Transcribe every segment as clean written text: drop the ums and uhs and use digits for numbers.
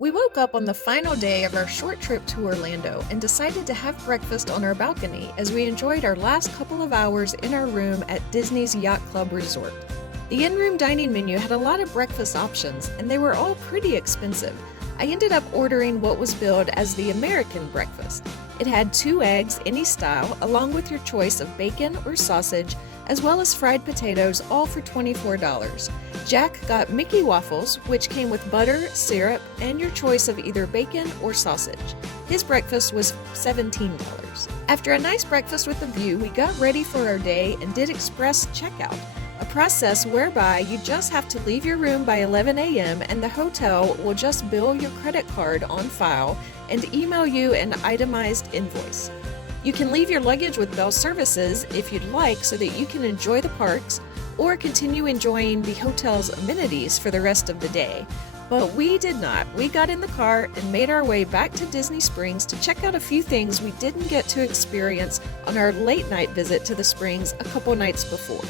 We woke up on the final day of our short trip to Orlando and decided to have breakfast on our balcony as we enjoyed our last couple of hours in our room at Disney's Yacht Club Resort. The in-room dining menu had a lot of breakfast options, and they were all pretty expensive. I ended up ordering what was billed as the American breakfast. It had 2 eggs, any style, along with your choice of bacon or sausage, as well as fried potatoes, all for $24. Jack got Mickey waffles, which came with butter, syrup, and your choice of either bacon or sausage. His breakfast was $17. After a nice breakfast with a view, we got ready for our day and did express checkout, a process whereby you just have to leave your room by 11 a.m. and the hotel will just bill your credit card on file and email you an itemized invoice. You can leave your luggage with Bell Services if you'd like so that you can enjoy the parks or continue enjoying the hotel's amenities for the rest of the day. But we did not. We got in the car and made our way back to Disney Springs to check out a few things we didn't get to experience on our late night visit to the Springs a couple nights before.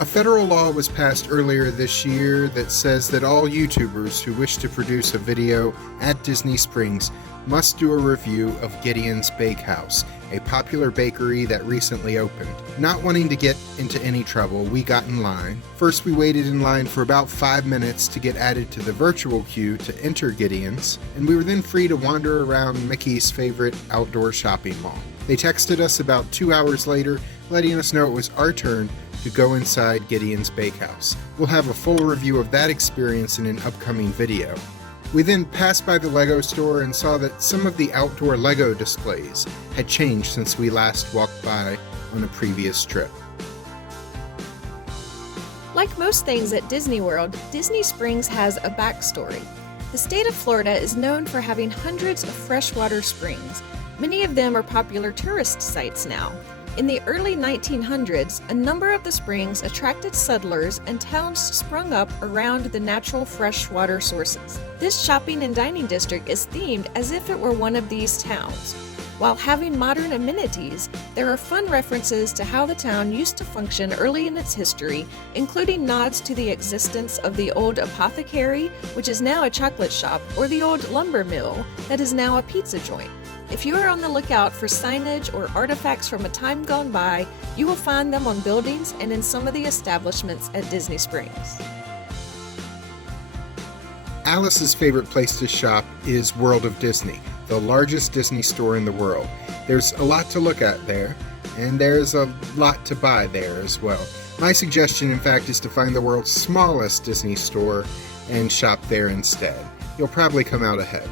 A federal law was passed earlier this year that says that all YouTubers who wish to produce a video at Disney Springs must do a review of Gideon's Bakehouse, a popular bakery that recently opened. Not wanting to get into any trouble, we got in line. First, we waited in line for about 5 minutes to get added to the virtual queue to enter Gideon's, and we were then free to wander around Mickey's favorite outdoor shopping mall. They texted us about 2 hours later, letting us know it was our turn to go inside Gideon's Bakehouse. We'll have a full review of that experience in an upcoming video. We then passed by the Lego store and saw that some of the outdoor Lego displays had changed since we last walked by on a previous trip. Like most things at Disney World, Disney Springs has a backstory. The state of Florida is known for having hundreds of freshwater springs. Many of them are popular tourist sites now. In the early 1900s, a number of the springs attracted settlers and towns sprung up around the natural freshwater sources. This shopping and dining district is themed as if it were one of these towns. While having modern amenities, there are fun references to how the town used to function early in its history, including nods to the existence of the old apothecary, which is now a chocolate shop, or the old lumber mill that is now a pizza joint. If you are on the lookout for signage or artifacts from a time gone by, you will find them on buildings and in some of the establishments at Disney Springs. Alice's favorite place to shop is World of Disney, the largest Disney store in the world. There's a lot to look at there, and there's a lot to buy there as well. My suggestion, in fact, is to find the world's smallest Disney store and shop there instead. You'll probably come out ahead.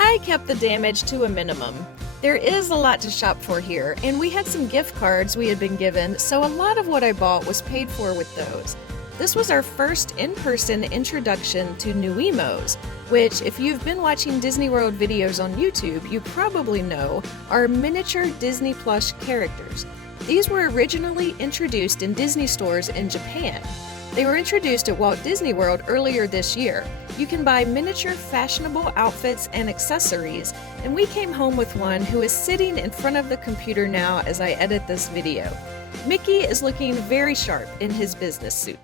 I kept the damage to a minimum. There is a lot to shop for here, and we had some gift cards we had been given, so a lot of what I bought was paid for with those. This was our first in-person introduction to nuimos, which, if you've been watching Disney World videos on YouTube, you probably know are miniature Disney plush characters. These were originally introduced in Disney stores in Japan. They were introduced at Walt Disney World earlier this year. You can buy miniature fashionable outfits and accessories, and we came home with one who is sitting in front of the computer now as I edit this video. Mickey is looking very sharp in his business suit.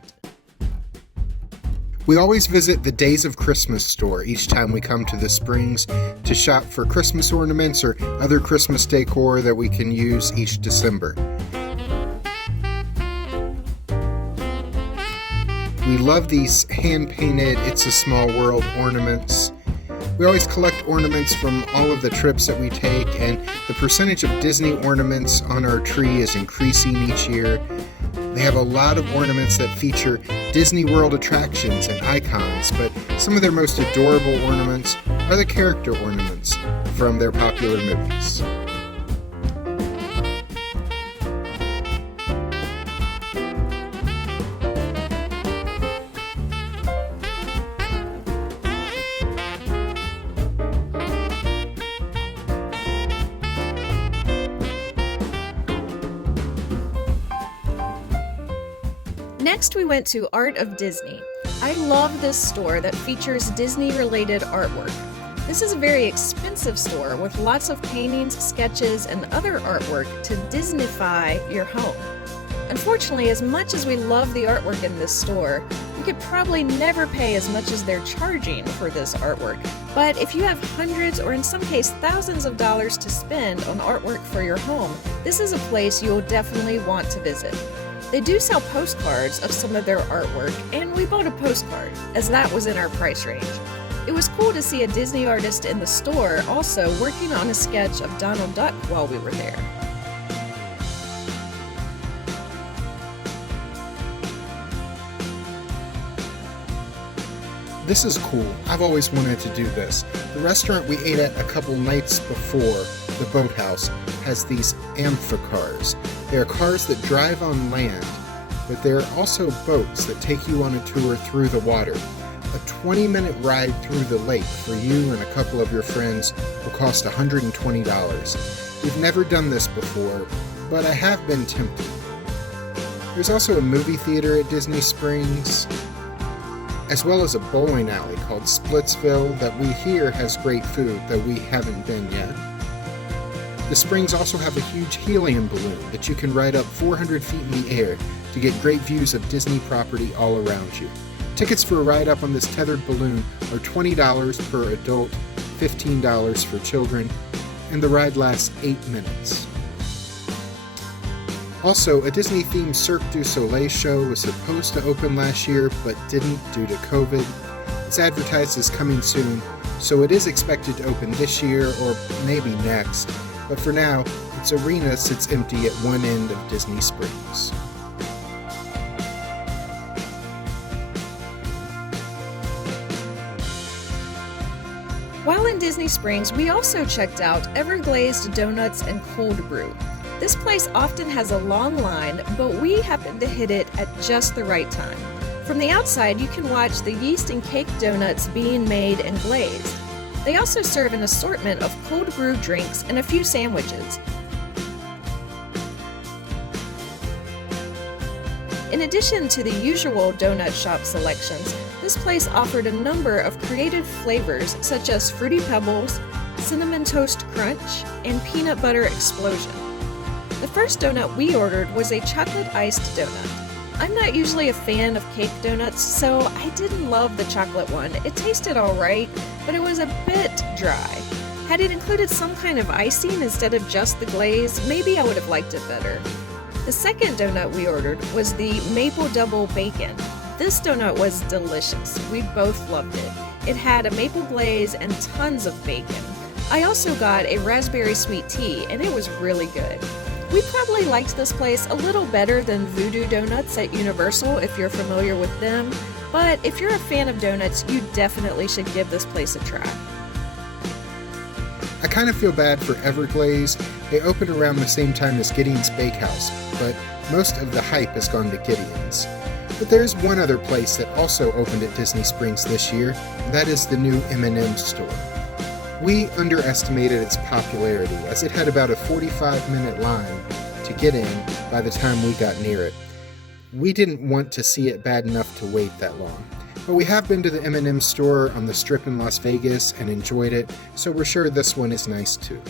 We always visit the Days of Christmas store each time we come to the Springs to shop for Christmas ornaments or other Christmas decor that we can use each December. We love these hand-painted It's a Small World ornaments. We always collect ornaments from all of the trips that we take, and the percentage of Disney ornaments on our tree is increasing each year. They have a lot of ornaments that feature Disney World attractions and icons, but some of their most adorable ornaments are the character ornaments from their popular movies. Next, we went to Art of Disney. I love this store that features Disney-related artwork. This is a very expensive store with lots of paintings, sketches, and other artwork to Disneyfy your home. Unfortunately, as much as we love the artwork in this store, we You could probably never pay as much as they're charging for this artwork, but if you have hundreds or in some cases thousands of dollars to spend on artwork for your home, this is a place you'll definitely want to visit. They do sell postcards of some of their artwork, and we bought a postcard, as that was in our price range. It was cool to see a Disney artist in the store also working on a sketch of Donald Duck while we were there. This is cool. I've always wanted to do this. The restaurant we ate at a couple nights before, the Boathouse, has these amphicars. They are cars that drive on land, but there are also boats that take you on a tour through the water. A 20-minute ride through the lake for you and a couple of your friends will cost $120. We've never done this before, but I have been tempted. There's also a movie theater at Disney Springs, as well as a bowling alley called Splitsville that we hear has great food, though we haven't been yet. The Springs also have a huge helium balloon that you can ride up 400 feet in the air to get great views of Disney property all around you. Tickets for a ride up on this tethered balloon are $20 per adult, $15 for children, and the ride lasts 8 minutes. Also, a Disney-themed Cirque du Soleil show was supposed to open last year, but didn't due to COVID. It's advertised as coming soon, so it is expected to open this year or maybe next. But for now, its arena sits empty at one end of Disney Springs. While in Disney Springs, we also checked out Everglazed Donuts and Cold Brew. This place often has a long line, but we happened to hit it at just the right time. From the outside, you can watch the yeast and cake donuts being made and glazed. They also serve an assortment of cold brew drinks and a few sandwiches. In addition to the usual donut shop selections, this place offered a number of creative flavors such as Fruity Pebbles, Cinnamon Toast Crunch, and Peanut Butter Explosion. The first donut we ordered was a chocolate iced donut. I'm not usually a fan of cake donuts, so I didn't love the chocolate one. It tasted alright, but it was a bit dry. Had it included some kind of icing instead of just the glaze, maybe I would have liked it better. The second donut we ordered was the Maple Double Bacon. This donut was delicious. We both loved it. It had a maple glaze and tons of bacon. I also got a raspberry sweet tea, and it was really good. We probably liked this place a little better than Voodoo Donuts at Universal if you're familiar with them, but if you're a fan of donuts, you definitely should give this place a try. I kind of feel bad for Everglazed. They opened around the same time as Gideon's Bakehouse, but most of the hype has gone to Gideon's. But there's one other place that also opened at Disney Springs this year, and that is the new M&M store. We underestimated its popularity, as it had about a 45-minute line to get in by the time we got near it. We didn't want to see it bad enough to wait that long. But we have been to the M&M store on the Strip in Las Vegas and enjoyed it, so we're sure this one is nice too.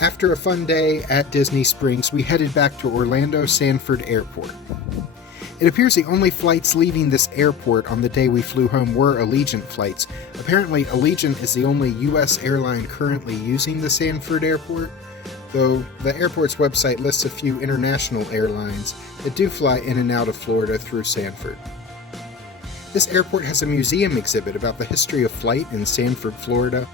After a fun day at Disney Springs, we headed back to Orlando Sanford Airport. It appears the only flights leaving this airport on the day we flew home were Allegiant flights. Apparently, Allegiant is the only U.S. airline currently using the Sanford Airport, though the airport's website lists a few international airlines that do fly in and out of Florida through Sanford. This airport has a museum exhibit about the history of flight in Sanford, Florida.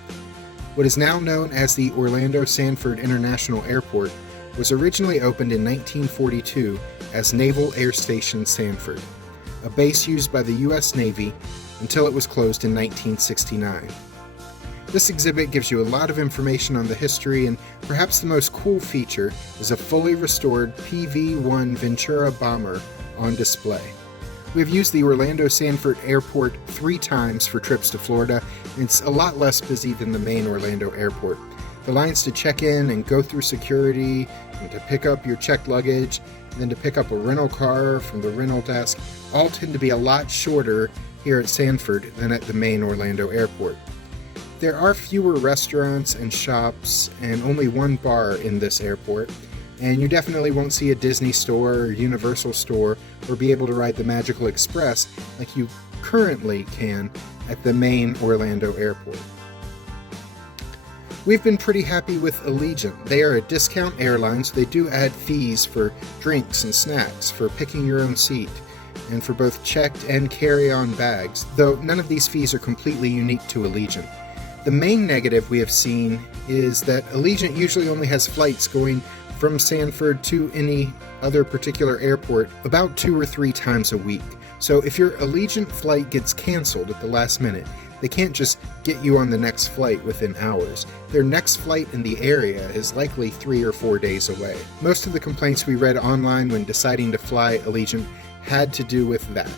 What is now known as the Orlando Sanford International Airport was originally opened in 1942 as Naval Air Station Sanford, a base used by the U.S. Navy until it was closed in 1969. This exhibit gives you a lot of information on the history, and perhaps the most cool feature is a fully restored PV-1 Ventura bomber on display. We have used the Orlando Sanford Airport 3 times for trips to Florida, and it's a lot less busy than the main Orlando Airport. The lines to check in and go through security, and to pick up your checked luggage, and then to pick up a rental car from the rental desk, all tend to be a lot shorter here at Sanford than at the main Orlando Airport. There are fewer restaurants and shops and only one bar in this airport, and you definitely won't see a Disney store or Universal store or be able to ride the Magical Express like you currently can at the main Orlando airport. We've been pretty happy with Allegiant. They are a discount airline, so they do add fees for drinks and snacks, for picking your own seat, and for both checked and carry-on bags, though none of these fees are completely unique to Allegiant. The main negative we have seen is that Allegiant usually only has flights going from Sanford to any other particular airport about 2 or 3 times a week. So if your Allegiant flight gets canceled at the last minute, they can't just get you on the next flight within hours. Their next flight in the area is likely 3 or 4 days away. Most of the complaints we read online when deciding to fly Allegiant had to do with that,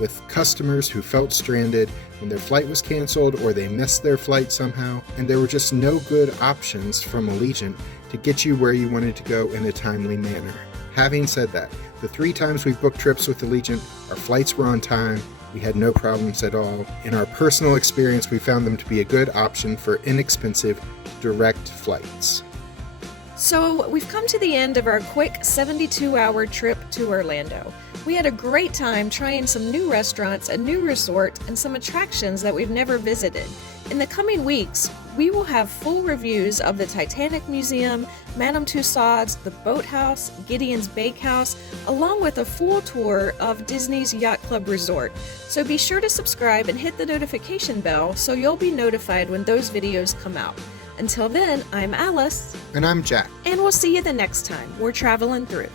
with customers who felt stranded when their flight was canceled or they missed their flight somehow, and there were just no good options from Allegiant to get you where you wanted to go in a timely manner. Having said that, the 3 times we've booked trips with Allegiant, our flights were on time. We had no problems at all. In our personal experience, we found them to be a good option for inexpensive, direct flights. So we've come to the end of our quick 72-hour trip to Orlando. We had a great time trying some new restaurants, a new resort, and some attractions that we've never visited. In the coming weeks, we will have full reviews of the Titanic Museum, Madame Tussauds, the Boathouse, Gideon's Bakehouse, along with a full tour of Disney's Yacht Club Resort. So be sure to subscribe and hit the notification bell so you'll be notified when those videos come out. Until then, I'm Alice. And I'm Jack. And we'll see you the next time we're traveling through.